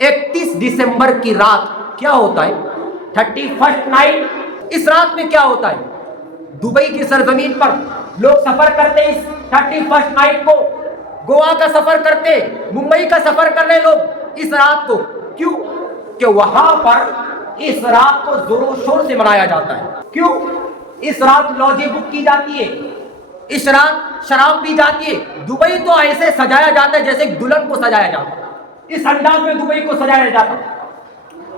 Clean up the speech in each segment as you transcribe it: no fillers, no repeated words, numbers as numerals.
31 دسمبر کی رات کیا ہوتا ہے؟ 31st night. اس رات میں کیا ہوتا ہے؟ دبئی کی سرزمین پر لوگ سفر کرتے اس 31st نائٹ کو، گوا کا سفر کرتے، ممبئی کا سفر کر رہے لوگ اس رات کو۔ کیوں؟ کہ وہاں پر اس رات کو زور و شور سے منایا جاتا ہے۔ کیوں؟ اس رات لاجیں بک کی جاتی ہے، اس رات شراب پی جاتی ہے۔ دبئی تو ایسے سجایا جاتا ہے جیسے دلہن کو سجایا جاتا ہے، اس انداز میں دبئی کو سجایا جاتا ہے۔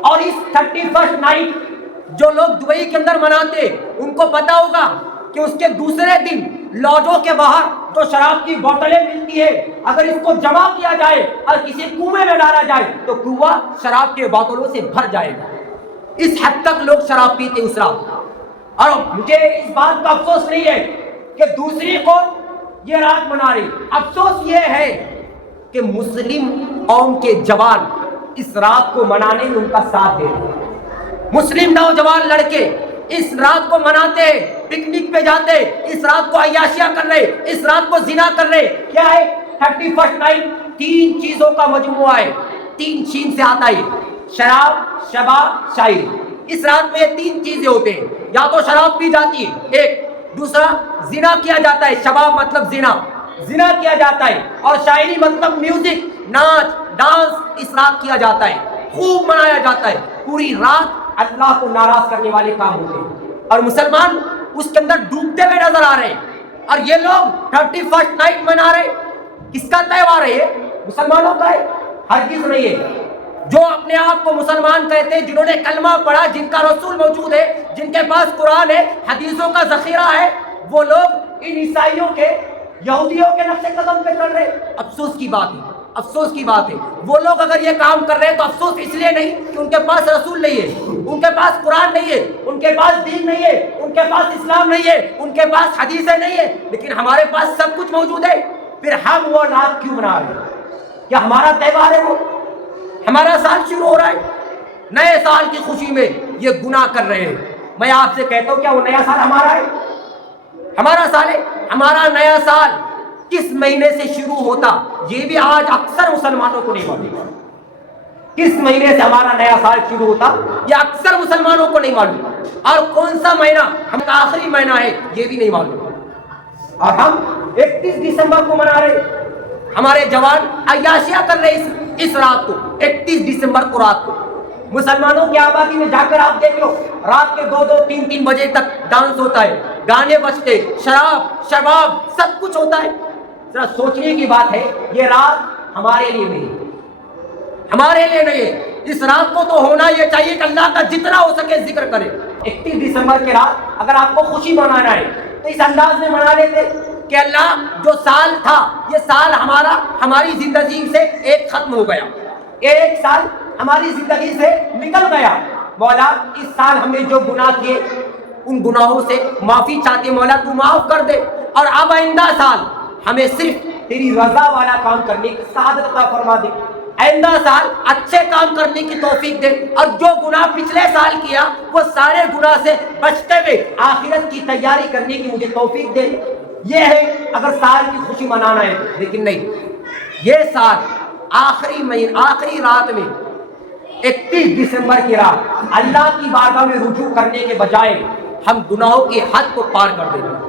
اور اس 31st نائٹ جو لوگ دبئی کے اندر مناتے، ان کو پتا ہوگا کہ اس کے دوسرے دن لاجوں کے باہر جو شراب کی بوتلیں ملتی ہے، اگر اس کو جمع کیا جائے اور کسی کنویں میں ڈالا جائے تو کنواں شراب کے بوتلوں سے بھر جائے گا۔ اس حد تک لوگ شراب پیتے اس رات۔ اور مجھے اس بات کا افسوس نہیں ہے کہ دوسری قوم یہ رات منا رہی، افسوس یہ ہے کہ مسلم قوم کے جوان اس رات کو منانے میں ان کا ساتھ دے رہے ہیں۔ مسلم نوجوان لڑکے اس رات کو مناتے، پکنک پہ جاتے، اس رات کو عیاشیاں کر رہے، اس رات کو زنا کر رہے۔ کیا ہے 31st نائٹ؟ 3 چیزوں کا مجموعہ ہے، 3 شین سے آتا ہے، شراب، شباب، شاعری۔ اس رات میں یہ 3 چیزیں ہوتے ہیں، یا تو شراب پی جاتی ہے ایک، دوسرا زنا کیا جاتا ہے، شباب مطلب زنا کیا جاتا ہے، اور شاعری مطلب میوزک، ناچ ڈانس اس رات کیا جاتا ہے، خوب منایا جاتا ہے۔ پوری رات اللہ کو ناراض کرنے والے کام ہوتے ہیں، اور مسلمان اس کے اندر ڈوبتے ہوئے نظر آ رہے ہیں۔ اور یہ لوگ 31st نائٹ منا رہے، کس کا تہوار ہے یہ؟ مسلمانوں کا ہے؟ ہرگز نہیں ہے۔ جو اپنے آپ کو مسلمان کہتے ہیں، جنہوں نے کلمہ پڑھا، جن کا رسول موجود ہے، جن کے پاس قرآن ہے، حدیثوں کا ذخیرہ ہے، وہ لوگ ان عیسائیوں کے، یہودیوں کے نقش قدم پہ چل رہے۔ افسوس کی بات ہے، افسوس کی بات ہے۔ وہ لوگ اگر یہ کام کر رہے ہیں تو افسوس اس لیے نہیں کہ ان کے پاس رسول نہیں ہے، ان کے پاس قرآن نہیں ہے، ان کے پاس دین نہیں ہے، ان کے پاس اسلام نہیں ہے، ان کے پاس حدیثیں نہیں ہے، لیکن ہمارے پاس سب کچھ موجود ہے۔ پھر ہم وہ رات کیوں منا رہے ہیں؟ کیا ہمارا تہوار ہے وہ؟ ہمارا سال شروع ہو رہا ہے، نئے سال کی خوشی میں یہ گناہ کر رہے ہیں۔ میں آپ سے کہتا ہوں، کیا وہ نیا سال ہمارا ہے؟ ہمارا سال ہے۔ ہمارا نیا سال کس مہینے سے شروع ہوتا یہ بھی آج اکثر مسلمانوں کو نہیں معلوم۔ کس مہینے سے ہمارا نیا سال شروع ہوتا یہ اکثر مسلمانوں کو نہیں معلوم، اور کون سا مہینہ ہم کا آخری مہینہ ہے یہ بھی نہیں معلوم۔ اور ہم 31 دسمبر کو منا رہے، ہمارے جوان عیاشیاں کر رہے اس رات کو، 31 دسمبر کو رات کو۔ مسلمانوں کی آبادی میں جا کر آپ دیکھ لو، رات کے 2-2 3-3 بجے تک ڈانس ہوتا ہے، گانے بجتے، شراب شباب سب کچھ ہوتا ہے۔ ذرا سوچنے کی بات ہے، یہ رات ہمارے لیے نہیں، ہمارے لیے نہیں ہے۔ اس رات کو تو ہونا یہ چاہیے کہ اللہ کا جتنا ہو سکے ذکر کرے۔ 31 دسمبر کی رات اگر آپ کو خوشی منانا ہے تو اس انداز میں منا لیتے کہ اللہ جو سال تھا، یہ سال ہماری زندگی سے ایک ختم ہو گیا، ایک سال ہماری زندگی سے نکل گیا۔ مولا اس سال ہم نے جو گناہ کیے ان گناہوں سے معافی چاہتے، مولا تو معاف کر دے، اور اب آئندہ سال ہمیں صرف تیری رضا والا کام کرنے کی سعادت عطا فرما دے۔ آئندہ سال اچھے کام کرنے کی توفیق دے، اور جو گناہ پچھلے سال کیا وہ سارے گناہ سے بچتے ہوئے آخرت کی تیاری کرنے کی مجھے توفیق دے۔ یہ ہے اگر سال کی خوشی منانا ہے، لیکن نہیں، یہ سال آخری رات میں 31 دسمبر کی رات اللہ کی بارگاہ میں رجوع کرنے کے بجائے ہم گناہوں کی حد کو پار کر دیتے ہیں۔